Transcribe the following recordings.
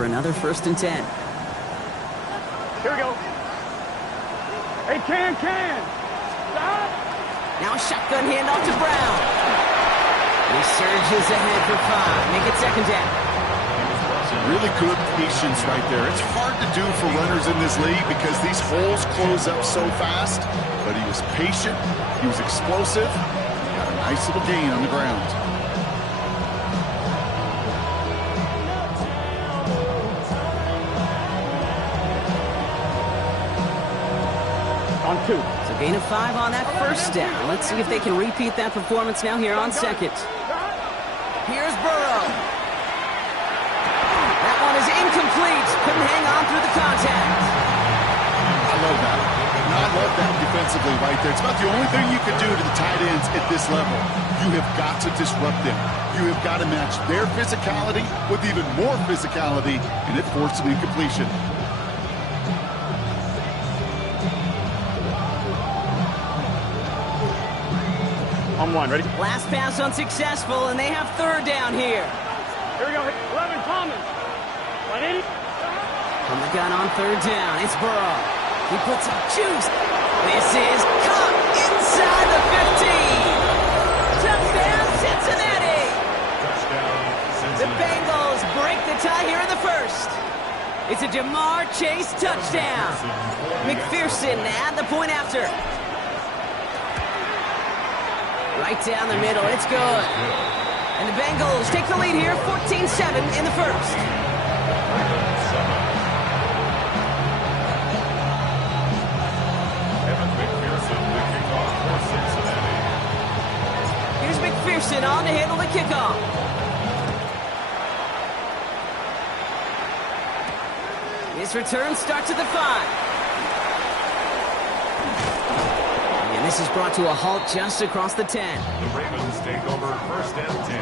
for another 1st and 10. Here we go. Hey, can. Stop. Now a shotgun handoff to Brown. And he surges ahead for 5. Make it 2nd down. Really good patience right there. It's hard to do for runners in this league because these holes close up so fast. But he was patient. He was explosive. Got a nice little gain on the ground. On 2. So gain of 5 on that 1st down. Let's see if they can repeat that performance now here on 2nd. Here's Burrow. That one is incomplete. Couldn't hang on through the contact. I love that. I love that defensively right there. It's about the only thing you can do to the tight ends at this level. You have got to disrupt them. You have got to match their physicality with even more physicality, and it forced an incompletion. On 1, ready? Last pass unsuccessful, and they have 3rd down here. Here we go. 11, Thomas. 180. From the gun on 3rd down, it's Burrow. He puts some juice. This is caught inside the 15. Touchdown, Cincinnati. The Bengals break the tie here in the 1st. It's a Jamar Chase touchdown. McPherson at the point after. Right down the middle, it's good. And the Bengals take the lead here, 14-7 in the 1st. Here's McPherson on to handle the kickoff. His return starts at the 5. And this is brought to a halt just across the 10. The Ravens take over 1st and 10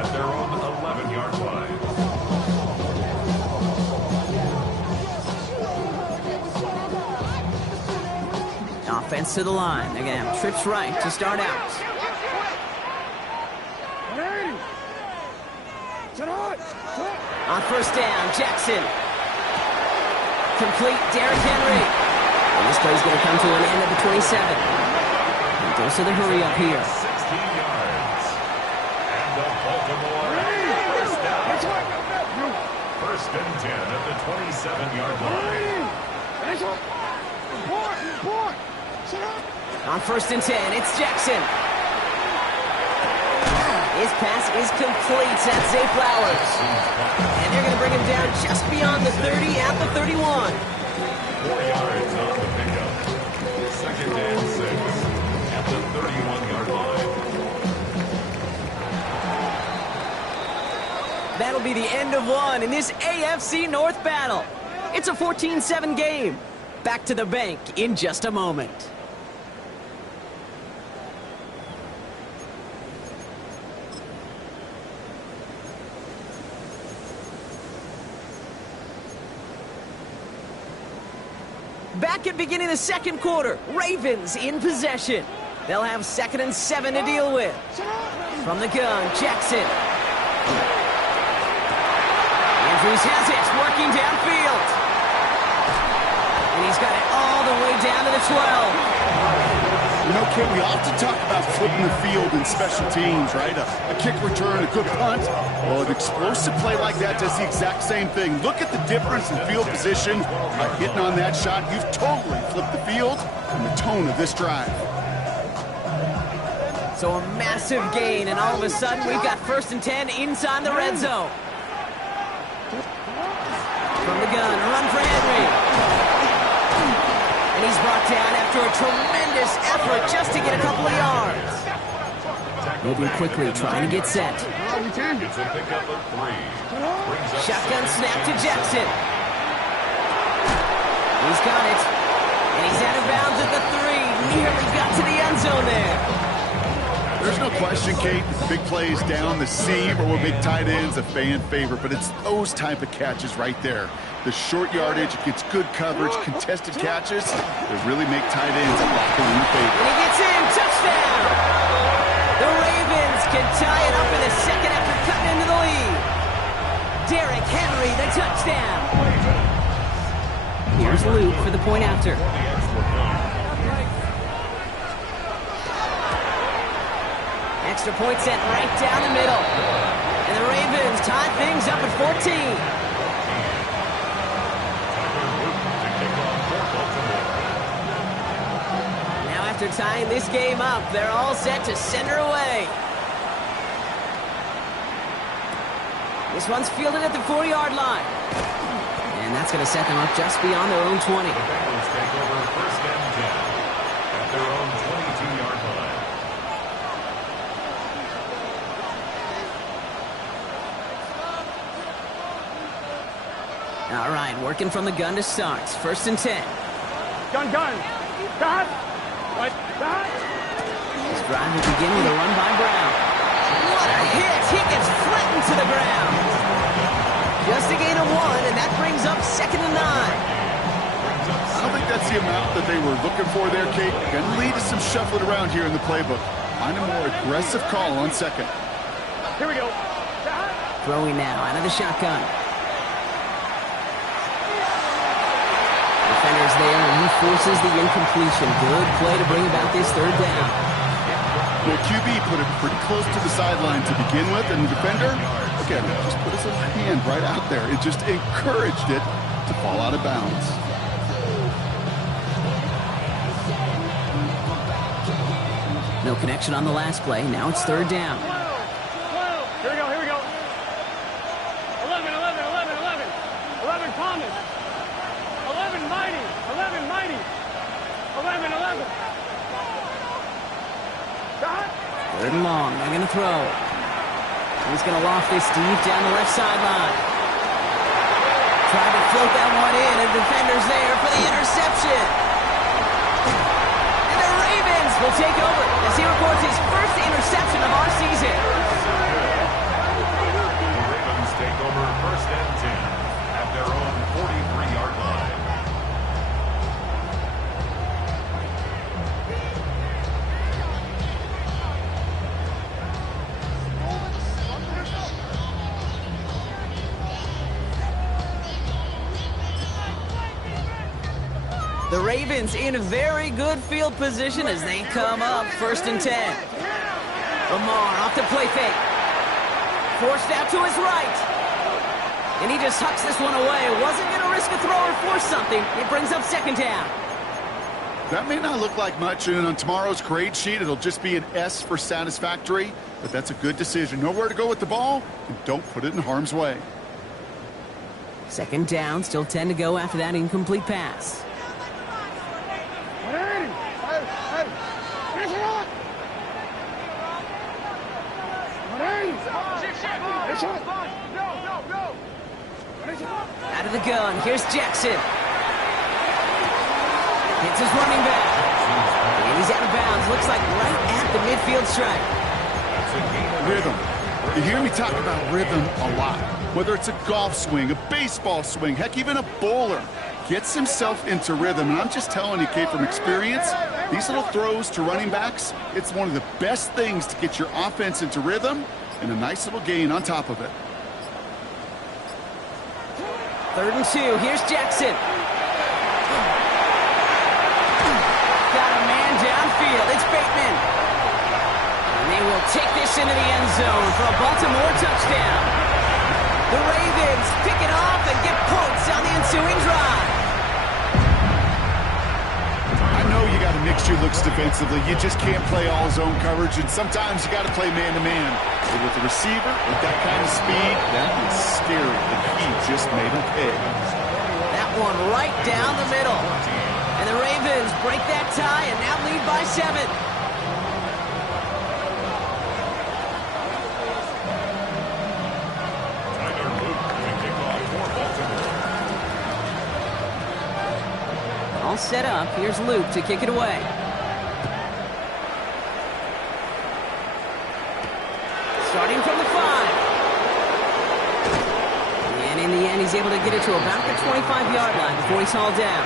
at their own 11-yard line. Offense to the line. They're going to have trips right to start out. On 1st down, Jackson. Complete, Derrick Henry. And this play's going to come to an end at the 27. And goes to the hurry up here. 16 yards. And the Baltimore 1st down. 1st and 10 at the 27-yard line. On 1st and 10, it's Jackson. His pass is complete. That's Zay Flowers. And they're going to bring him down just beyond the 30 at the 31. 4 yards on the pickup. 2nd and 6 at the 31-yard line. That'll be the end of one in this AFC North battle. It's a 14-7 game. Back to the bank in just a moment. Back at beginning of the 2nd quarter, Ravens in possession. They'll have 2nd and 7 to deal with. From the gun, Jackson. Andrews has it, working downfield. And he's got it all the way down to the 12. You know, Kim, we often talk about flipping the field in special teams, right? A kick return, a good punt. Well, an explosive play like that does the exact same thing. Look at the difference in field position. Hitting on that shot, you've totally flipped the field and the tone of this drive. So a massive gain, and all of a sudden we've got 1st and 10 inside the red zone. From the gun, a run for Henry. And he's brought down after a tremendous effort just to get a couple of yards. Moving quickly, trying to get set. It's a pickup of 3. Shotgun snap to Jackson. He's got it. And he's out of bounds at the 3. Nearly got to the end zone there. There's no question, Kate, big plays down the seam or with big tight ends, a fan favorite, but it's those type of catches right there. The short yardage, gets good coverage, contested catches that really make tight ends a lot in favor. And he gets in, touchdown! The Ravens can tie it up in the 2nd after cutting into the lead. Derrick Henry, the touchdown. Here's Luke for the point after. Extra point sent right down the middle. And the Ravens tie things up at 14. Now after tying this game up, they're all set to send her away. This one's fielded at the 4-yard line. And that's going to set them up just beyond their own 20. The Bengals take over first and 10 at their own 22-yard line. All right, working from the gun to start. First and 10. Gun. Got. What? Got. This drive will begin with a run by Brown. What a hit! He gets flattened to the ground. Just a gain of 1, and that brings up 2nd and 9. I don't think that's the amount that they were looking for there, Kate. Going to lead to some shuffling around here in the playbook. Find a more aggressive call on second. Here we go. Got. Throwing now out of the shotgun. Defenders there, and he forces the incompletion. Good play to bring about this third down. The QB put it pretty close to the sideline to begin with, and the defender, again, just put his little hand right out there. It just encouraged it to fall out of bounds. No connection on the last play. Now it's third down. 12. Here we go. 11. 11 Thomas. 11 Mighty. 11. Got. Third and long. They're going to throw. He's going to loft this deep down the left sideline. Tried to float that one in, and defenders there for the interception. And the Ravens will take over as he records his first interception of our season. The Ravens take over first and 10 at their own 43-yard line. The Ravens in very good field position as they come up first and 10. Lamar off the play fake. Forced out to his right. And he just hucks this one away. Wasn't going to risk a throw or force something. It brings up second down. That may not look like much, and on tomorrow's grade sheet, it'll just be an S for satisfactory, but that's a good decision. Know where to go with the ball, and don't put it in harm's way. Second down, still 10 to go after that incomplete pass. Out of the gun, here's Jackson. Hits his running back. And he's out of bounds, looks like right at the midfield stripe. Rhythm. You hear me talk about rhythm a lot. Whether it's a golf swing, a baseball swing, heck, even a bowler gets himself into rhythm. And I'm just telling you, Kate, from experience, these little throws to running backs, it's one of the best things to get your offense into rhythm and a nice little gain on top of it. Third and 2, here's Jackson. Got a man downfield, it's Bateman. And they will take this into the end zone for a Baltimore touchdown. The Ravens pick it off and get points on the ensuing drive. I know you got to mix your looks defensively. You just can't play all zone coverage, and sometimes you got to play man-to-man. But with the receiver, with that kind of speed, that is scary, and he just made him pay. That one right down the middle. And the Ravens break that tie and now lead by 7. All set up. Here's Luke to kick it away. Starting from the 5. And in the end, he's able to get it to about the 25-yard line before he's hauled down.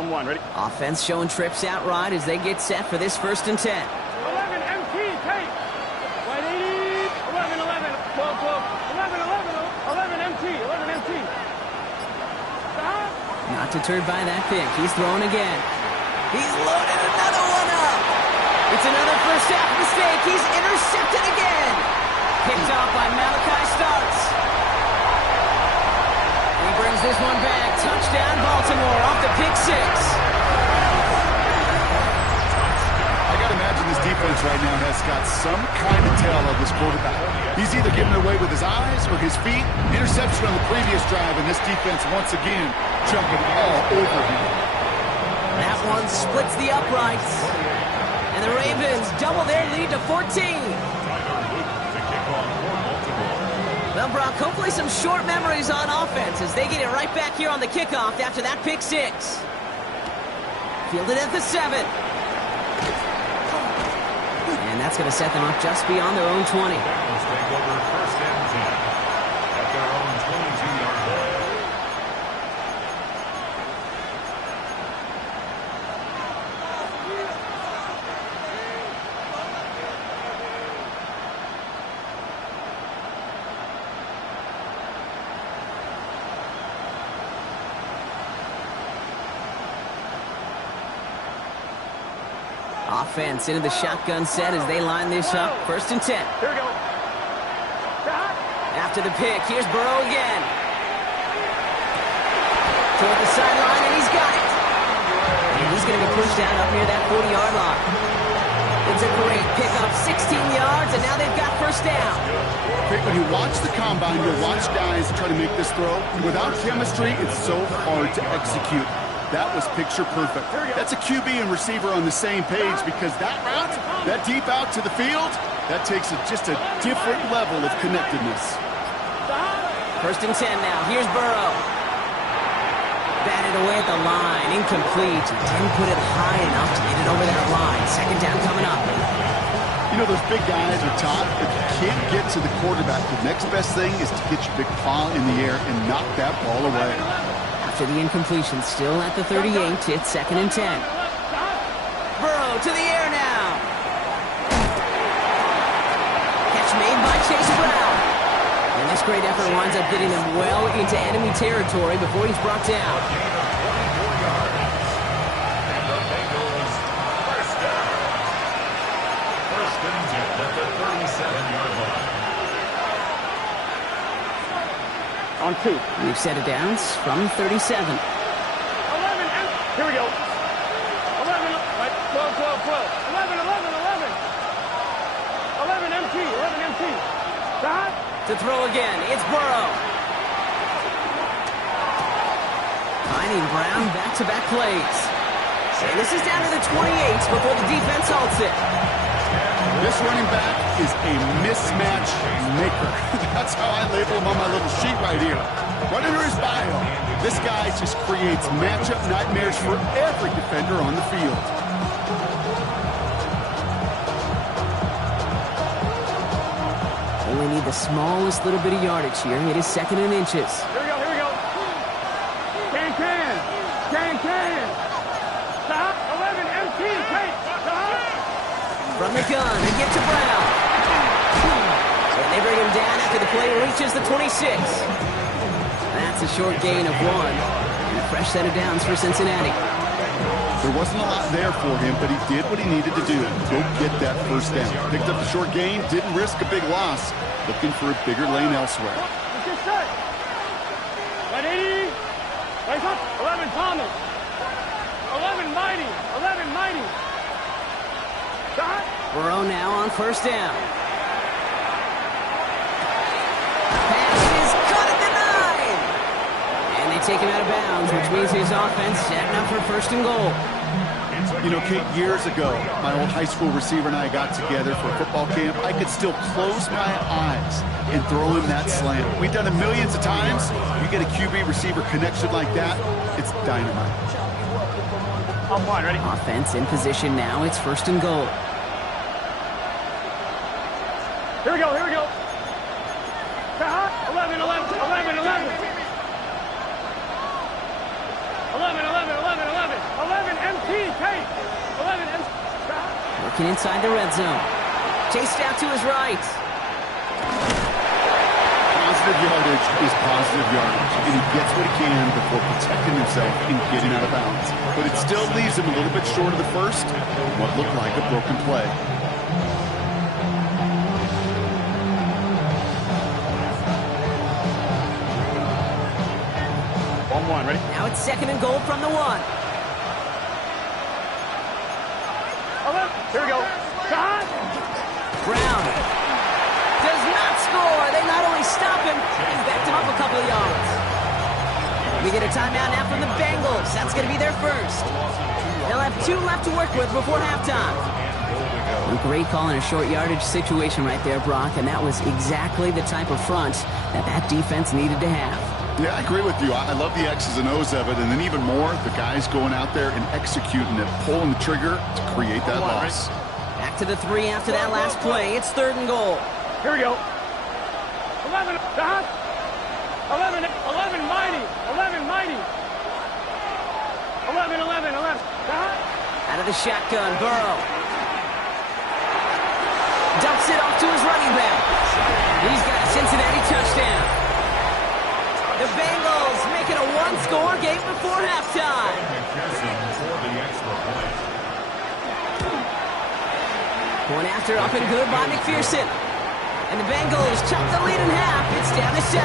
On one, ready? Offense showing trips out right as they get set for this 1st and 10. 11 MT, take. 180, 11, 11, 12, 12, 11, 11, 11 MT, 11 MT. Stop. Not deterred by that pick. He's throwing again. He's loaded another one up. It's another first half mistake. He's intercepted again. Picked off by Malachi Starks. He brings this one back. Touchdown, Baltimore, off the pick six. I got to imagine this defense right now has got some kind of tell of this quarterback. He's either giving it away with his eyes or his feet. Interception on the previous drive, and this defense once again jumping all over him. That one splits the uprights. And the Ravens double their lead to 14. Well, Brock, hopefully some short memories on offense as they get it right back here on the kickoff after that pick six. Fielded at the 7. And that's going to set them up just beyond their own 20. Bengals take over 1st and 10 at their own 22-yard line. Offense into the shotgun set as they line this up. 1st and 10. Here we go. Stop. After the pick, here's Burrow again. Toward the sideline, and he's got it. And he's going to be pushed down up near that 40-yard line. It's a great pickup, 16 yards, and now they've got 1st down. Okay, when you watch the combine, you'll watch guys try to make this throw. Without chemistry, it's so hard to execute. That was picture perfect. That's a QB and receiver on the same page because that route, that deep out to the field, that takes just a different level of connectedness. 1st and 10 now. Here's Burrow. Batted away at the line. Incomplete. Didn't put it high enough to get it over that line. 2nd down coming up. You know, those big guys are taught if you can't get to the quarterback, the next best thing is to get your big paw in the air and knock that ball away. After the incompletion, still at the 38, it's 2nd and 10. Burrow to the air now. Catch made by Chase Brown. And this great effort winds up getting him well into enemy territory before he's brought down. And the Bengals 1st down. 1st and 10 at the 37-yard line. On 2. We've set it down from 37. 11 M. Here we go. 11, right, 12, 12, 12. 11, 11, 11. 11 MT, 11 MT. Stop. To throw again, it's Burrow. Finding Brown back-to-back plays. And this is down to the 28 before the defense halts it. This running back is a mismatch maker. That's how I label him on my little sheet right here. Right under his bio, this guy just creates matchup nightmares for every defender on the field. Only need the smallest little bit of yardage here. It is 2nd and inches. Here we go, here we go. Can. Can. Stop. 11 MT, take. Stop. From the gun, and get to Brown. And they bring him down after the play reaches the 26. That's a short gain of 1. And a fresh set of downs for Cincinnati. There wasn't a lot there for him, but he did what he needed to do. Go get that 1st down. Picked up the short gain, didn't risk a big loss. Looking for a bigger lane elsewhere. Let's get set. 180. Right up. 11 Thomas. 11 Mighty. 11 Mighty. Stop. Burrow now on 1st down. Pass is caught at the 9. And they take him out of bounds, which means his offense setting up for 1st and goal. You know, Kate, years ago, my old high school receiver and I got together for a football camp. I could still close my eyes and throw him that slam. We've done it millions of times. You get a QB receiver connection like that, it's dynamite. On 1, ready? Offense in position now. It's 1st and goal. Here we go, here we go. 11, 11, 11, 11. 11, 11, 11, 11. Tate. 11 MC. Working inside the red zone. Chased out to his right. Positive yardage is positive yardage, and he gets what he can before protecting himself and getting out of bounds. But it still leaves him a little bit short of the first, what looked like a broken play. 1-1, ready? Now it's 2nd and goal from the 1. Here we go. Shot. Brown does not score. They not only stop him, they backed him up a couple of yards. We get a timeout now from the Bengals. That's going to be their first. They'll have 2 left to work with before halftime. A great call in a short yardage situation right there, Brock, and that was exactly the type of front that defense needed to have. Yeah, I agree with you. I love the X's and O's of it, and then even more, the guys going out there and executing it, pulling the trigger to create that loss. Back to the 3 after that last play. It's 3rd and goal. Here we go. 11. Shot. 11 mighty. 11 mighty. 11. Shot. Out of the shotgun, Burrow. Dumps it off to his running back. He's got a Cincinnati touchdown. The Bengals make it a 1-score game before halftime. Going after, up and good by McPherson. And the Bengals chop the lead in half. It's down to 7.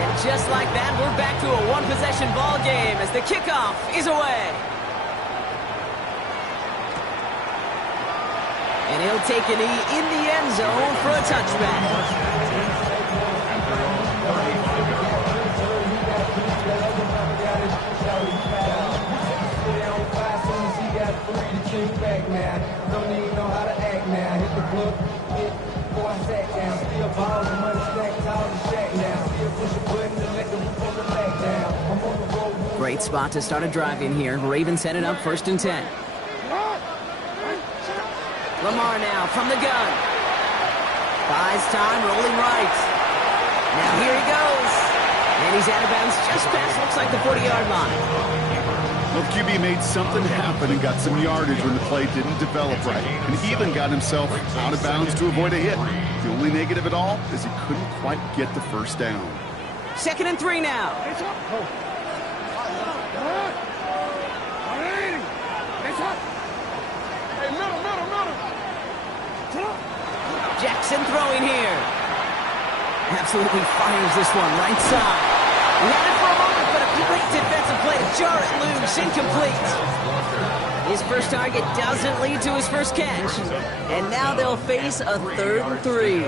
And just like that, we're back to a 1-possession ball game as the kickoff is away. And he'll take a knee in the end zone for a touchback. Great spot to start a drive in here. Ravens set it up 1st and 10. Lamar now from the gun. Buys time, rolling right. Now here he goes. And he's out of bounds just past, looks like the 40-yard line. Well, QB made something happen and got some yardage when the play didn't develop right. And even got himself out of bounds to avoid a hit. The only negative at all is he couldn't quite get the first down. 2nd and 3 now. Jackson throwing here. Absolutely fires this one right side. He had it for a moment, but a great defensive play to jar it loose. Incomplete. His first target doesn't lead to his first catch. And now they'll face a 3rd and 3.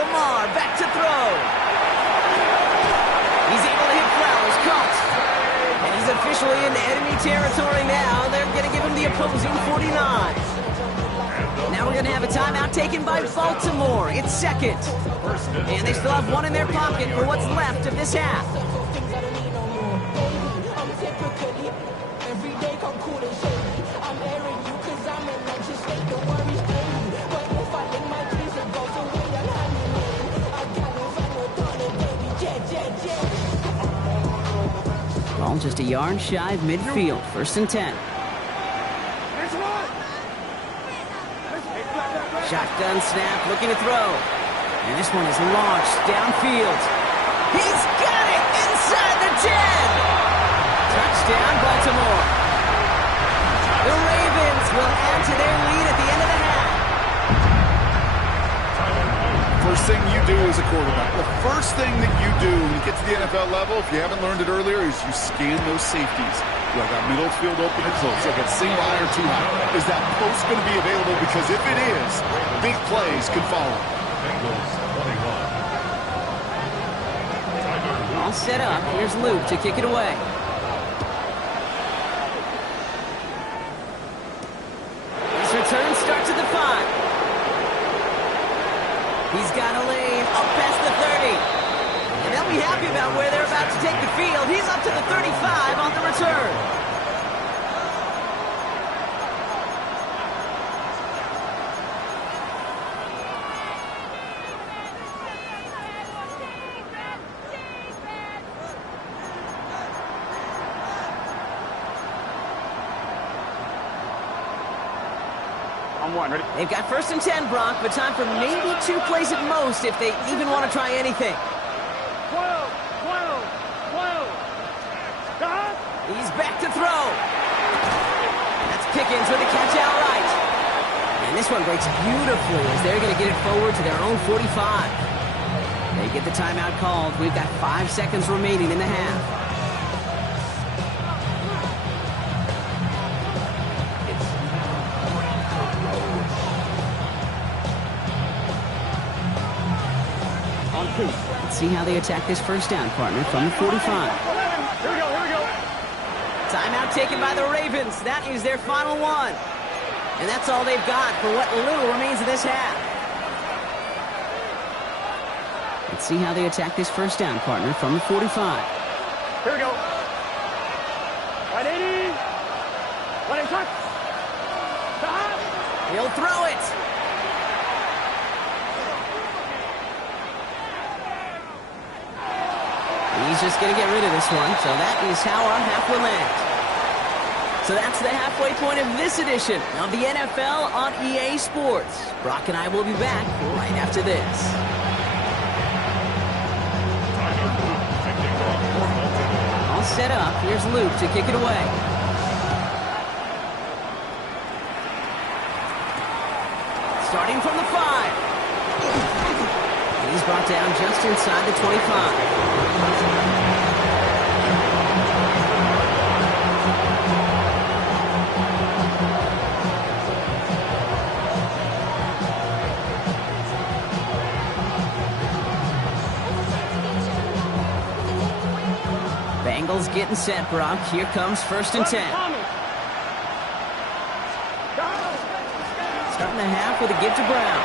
Lamar back to throw. He's able to hit Flowers. Caught. And he's officially into enemy territory now. They're going to give him the opposing 49. Now we're going to have a timeout taken by Baltimore. It's 2nd. And they still have 1 in their pocket for what's left of this half. Ball just a yard shy of midfield. 1st and 10. Shotgun snap, looking to throw. And this one is launched downfield. He's got it inside the 10. Touchdown, Baltimore. The Ravens will add to their lead at the end of the half. First thing you do as a quarterback, the first thing that you do when you get to the NFL level, if you haven't learned it earlier, is you scan those safeties. Do I got middle field open or close? Do I got single high or too high? Is that post going to be available? Because if it is, big plays can follow. All set up. Here's Luke to kick it away. His return starts at the 5. He's got a lane up past the 30. And they'll be happy about where they're about to take the field. He's up to the 35 on the return. On one, ready? They've got 1st and 10, Brock, but time for maybe 2 plays at most if they even want to try anything. 12, 12, 12. Stop. He's back to throw. That's Pickens with a catch outright. And this one breaks beautifully as they're going to get it forward to their own 45. They get the timeout called. We've got 5 seconds remaining in the half. Let's see how they attack this 1st down, partner, from the 45. Here we go, here we go. Timeout taken by the Ravens. That is their final one. And that's all they've got for what little remains of this half. Let's see how they attack this 1st down, partner, from the 45. Here we go. 180. 180 touch. Stop. He'll throw it. He's just going to get rid of this one, so that is how our half will end. So that's the halfway point of this edition of the NFL on EA Sports. Brock and I will be back right after this. All set up. Here's Luke to kick it away. Starting from the 5. He's brought down just inside the 25. Bengals getting set, Brock. Here comes 1st and 10. Starting the half with a give to Brown.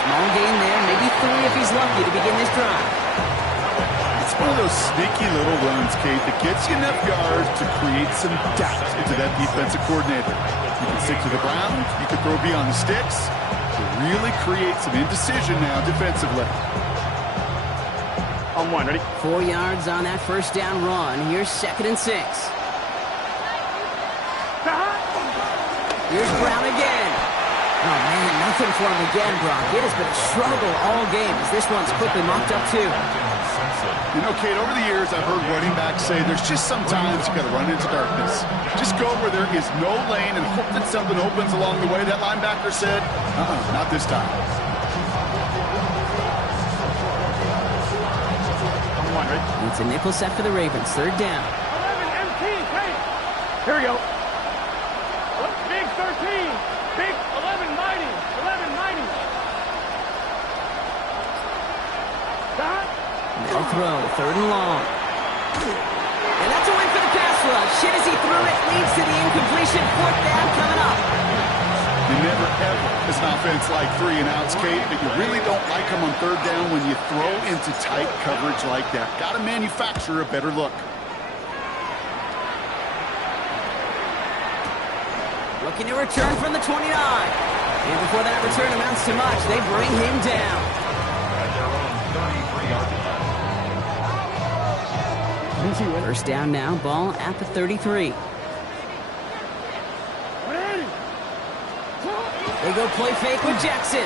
Small gain there, maybe 3 if he's lucky to begin this drive. It's one of those sneaky little runs, Kate, that gets you enough yards to create some doubt into that defensive coordinator. You can stick to the ground, you can throw beyond the sticks, to really create some indecision now defensively. On one, ready? 4 yards on that 1st down run. Here's 2nd and 6. Here's Brown again. Oh, man, nothing for him again, Brock. It has been a struggle all game as this one's quickly mocked up, too. You know, Kate, over the years, I've heard running backs say there's just sometimes you got to run into darkness. Just go where there is no lane and hope that something opens along the way. That linebacker said, not this time. It's a nickel set for the Ravens. 3rd down. 11 MT, Kate. Here we go. Big 13. Big 11 mighty. 11 mighty. Stop. They'll throw. 3rd and long. And that's a win for the pass rush. Shit as he threw it leads to the incompletion. 4th down coming up. You never ever, as an offense, like 3 and outs, Kate, but you really don't like them on 3rd down when you throw into tight coverage like that. Got to manufacture a better look. Looking to return from the 29. And before that return amounts to much, they bring him down. At their own 33-yard line. 1st down now, ball at the 33. They go play fake with Jackson.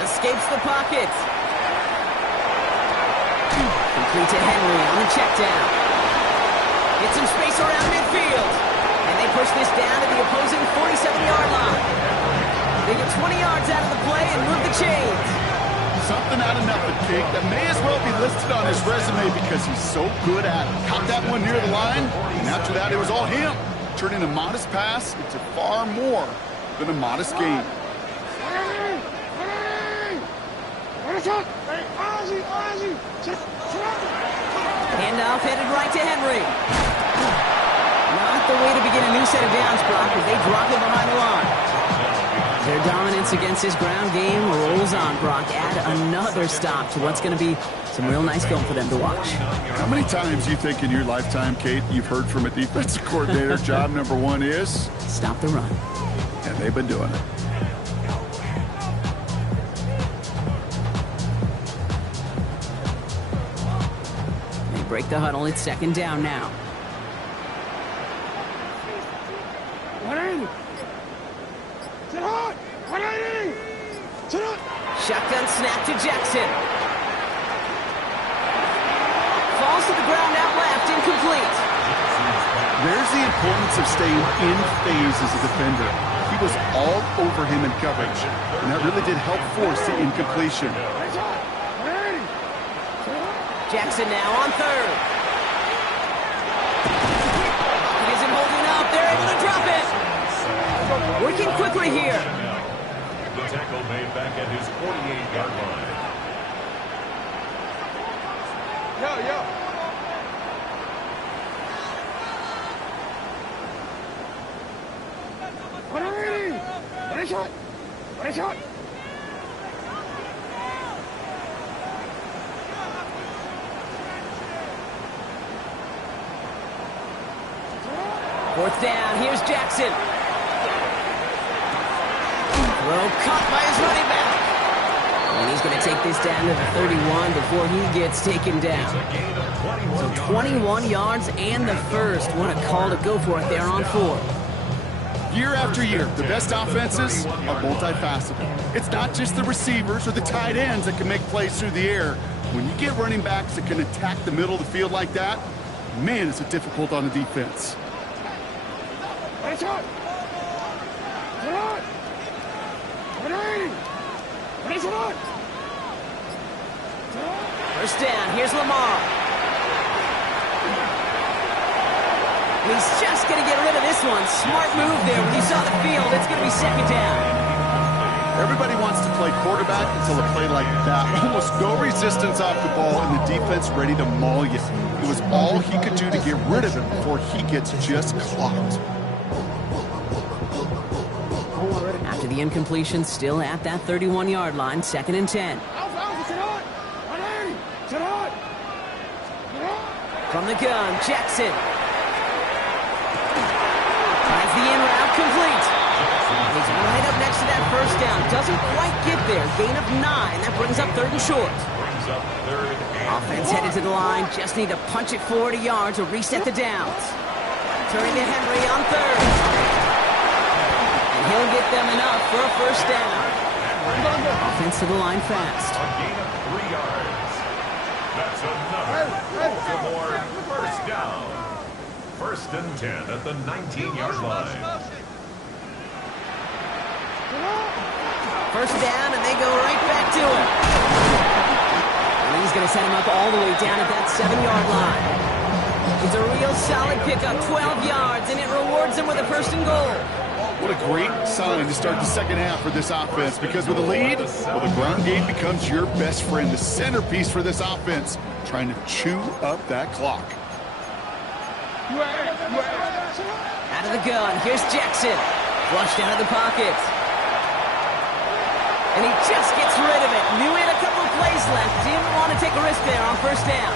Escapes the pocket. Complete to Henry on the check down. Get some space around midfield. And they push this down to the opposing 47-yard line. They get 20 yards out of the play and move the chains. Something out of nothing, Kate. That may as well be listed on his resume because he's so good at it. Caught that one near the line, and after that, it was all him. Turning a modest pass into far more than a modest gain. Handoff headed right to Henry. Not the way to begin a new set of downs, Brock, as they drop him behind the line. Their dominance against his ground game rolls on, Brock. Add another stop to what's going to be some real nice film for them to watch. How many times do you think in your lifetime, Kate, you've heard from a defensive coordinator, job number 1 is? Stop the run. And they've been doing it. They break the huddle. It's 2nd down now. Shotgun snap to Jackson. Falls to the ground out left, incomplete. There's the importance of staying in phase as a defender. He was all over him in coverage, and that really did help force the incompletion. Jackson now on third. He isn't holding up. They're able to drop it. Working quickly here. The tackle made back at his 48-yard line. Yo. Shot. Fourth down, here's Jackson. Throw caught by his running back. And he's going to take this down to the 31 before he gets taken down. So 21 yards and the first. What a call to go for it there on fourth. Year after year, the best offenses are multifaceted. It's not just the receivers or the tight ends that can make plays through the air. When you get running backs that can attack the middle of the field like that, man, is it difficult on the defense. First down, here's Lamar. He's just going to get rid of this one. Smart move there. When you saw the field, it's going to be second down. Everybody wants to play quarterback until a play like that. Almost no resistance off the ball and the defense ready to maul you. It was all he could do to get rid of it before he gets just clocked. After the incompletion, still at that 31-yard line, 2nd and 10. From the gun, Jackson. Tries the in route, complete. He's right up next to that first down. Doesn't quite get there. Gain of 9. That brings up 3rd and short. Offense headed to the line. Just need to punch it 40 yards or reset the downs. Turning to Henry on 3rd. And he'll get them enough for a first down. Offense to the line fast. A gain of 3 yards. That's another Baltimore first down. 1st and 10 at the 19-yard line. First down, and they go right back to him. And he's going to set him up all the way down at that 7-yard line. It's a real solid pickup, 12 yards, and it rewards him with a 1st and goal. What a great sign to start the second half for this offense, because with a lead, well, the ground game becomes your best friend, the centerpiece for this offense, trying to chew up that clock. Out of the gun, here's Jackson. Flushed out of the pocket. And he just gets rid of it. Knew he had a couple of plays left. Didn't want to take a risk there on 1st down.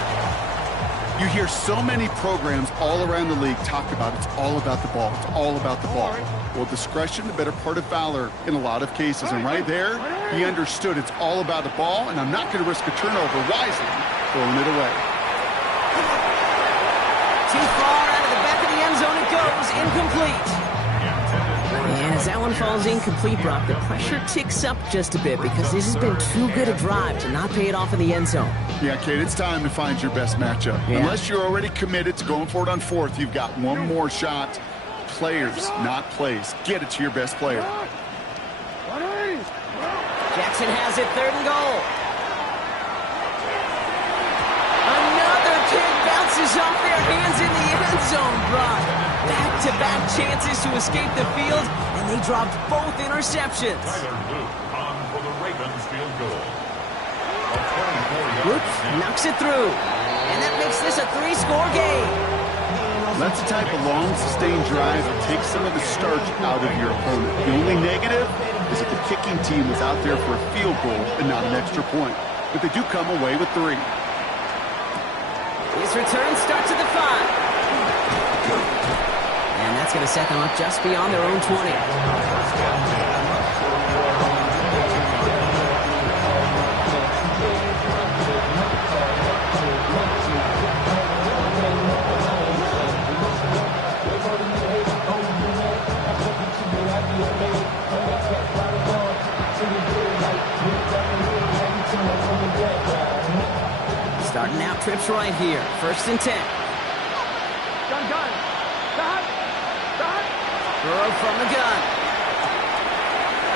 You hear so many programs all around the league talk about it's all about the ball. It's all about the ball. Well, discretion, the better part of valor in a lot of cases. And right there, he understood it's all about the ball, and I'm not going to risk a turnover wisely, throwing it away. Too far out of the back of the end zone it goes. Incomplete. And as that one falls incomplete, Brock, the pressure ticks up just a bit because this has been too good a drive to not pay it off in the end zone. Yeah, Kate, it's time to find your best matchup. Yeah. Unless you're already committed to going for it on 4th, you've got one more shot. Players, not plays. Get it to your best player. Jackson has it, 3rd and goal. Another kick bounces off their hands in the end zone, Brock. Back-to-back chances to escape the field, and they dropped both interceptions. Tyler Luke on for the Ravens field goal. Luke knocks it through, and that makes this a 3-score game. That's the type of long, sustained drive that takes some of the starch out of your opponent. The only negative is that the kicking team was out there for a field goal and not an extra point. But they do come away with 3. His return starts at the 5. And that's going to set them up just beyond their own 20. Starting out trips right here. 1st and 10. Gun. Dot. Burrow from the gun.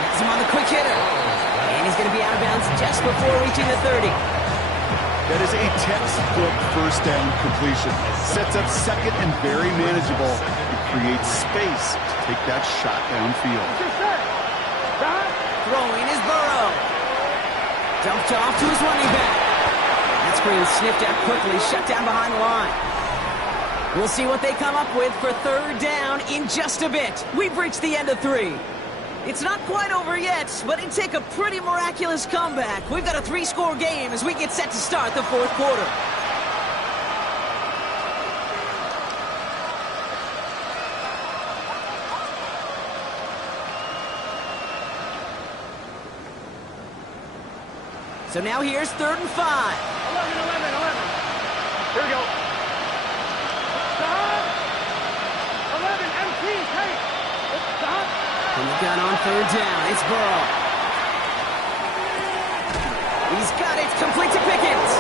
Gets him on the quick hitter. And he's going to be out of bounds just before reaching the 30. That is a textbook first down completion. Sets up second and very manageable. It creates space to take that shot downfield. Throwing is Burrow. Dumped off to his running back. That screen sniffed out quickly, shut down behind the line. We'll see what they come up with for 3rd down in just a bit. We've reached the end of 3. It's not quite over yet, but it'd take a pretty miraculous comeback. We've got a 3-score game as we get set to start the 4th quarter. So now here's 3rd and 5. 11. Here we go. Stop. 11, MT, take. Stop. From the gun on 3rd down, it's Burrow. He's got it, complete to Pickens.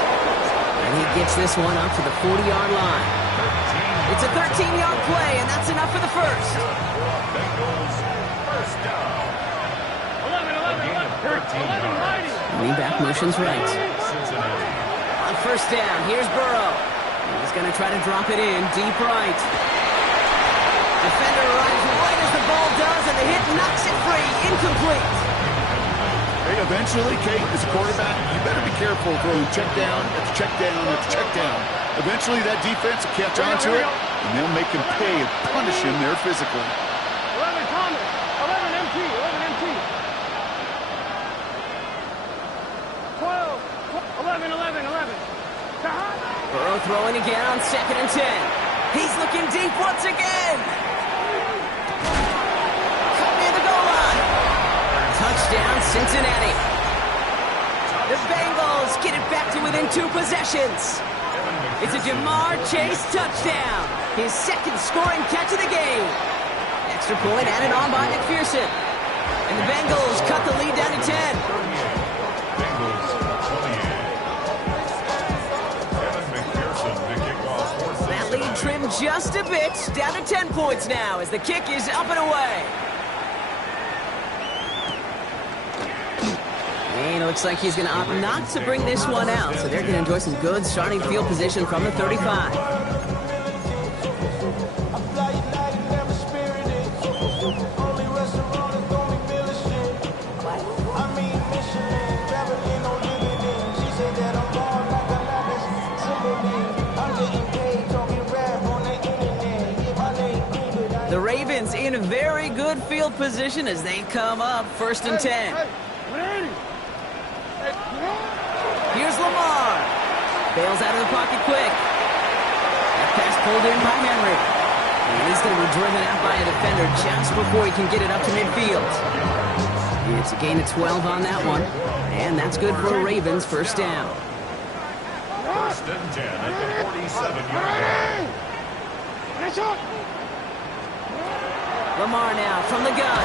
And he gets this one up to the 40-yard line. It's a 13-yard play, and that's enough for the first. Bengals first down. 11, mighty. Lean back motion's right. Cincinnati. On 1st down, here's Burrow. He's going to try to drop it in, deep right. Defender arrives right as the ball does, and the hit knocks it free, incomplete. Hey, eventually, Kate, as a quarterback, you better be careful throwing check down after check down after check down. Eventually, that defense will catch on to it, and they'll make him pay and punish him there physically. 11, Thomas. 11, MT. 11, 11. Burrow throwing again on 2nd and 10. He's looking deep once again. Cut near the goal line. Touchdown, Cincinnati. The Bengals get it back to within 2 possessions. It's a Jamar Chase touchdown. His 2nd scoring catch of the game. Extra point added on by McPherson. And the Bengals cut the lead down to 10. Bengals 28. That lead trimmed just a bit, down to 10 points now as the kick is up and away. And it looks like he's going to opt not to bring this one out, so they're going to enjoy some good starting field position from the 35. The Ravens in a very good field position as they come up 1st and 10. Here's Lamar. Bails out of the pocket quick. That pass pulled in by Henry. And he's going to be driven out by a defender just before he can get it up to midfield. It's a gain of 12 on that one. And that's good for Ravens 1st down. 1st and 10 at the 47-yard line. Lamar now from the gun.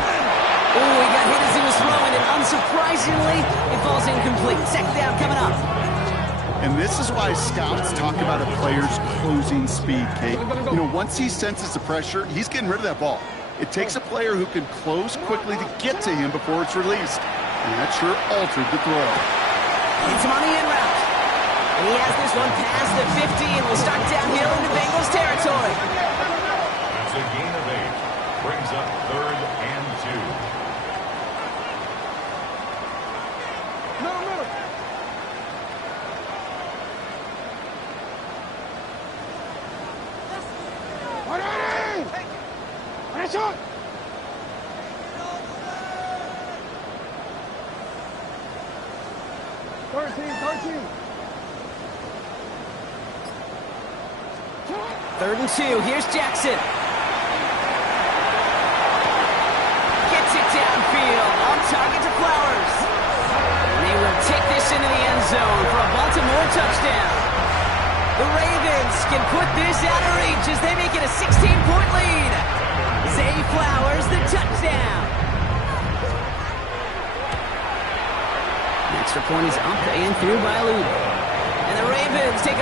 Ooh, he got hit as he was throwing, and unsurprisingly, it falls incomplete. 2nd down coming up. And this is why scouts talk about a player's closing speed, Kate. You know, once he senses the pressure, he's getting rid of that ball. It takes a player who can close quickly to get to him before it's released. And that sure altered the throw. It's him on the in route. And he has this one past the 50 and will start downhill into Bengals territory. That's a gain of 8. Brings up 3rd and 2. Shot! 13. 3rd and 2. Here's Jackson. Gets it downfield. On target to Flowers. And they will take this into the end zone for a Baltimore touchdown. The Ravens can put this out of reach as they make it a 16-point lead. Zay Flowers, the touchdown. The extra point is up and through by Luke. And the Ravens take a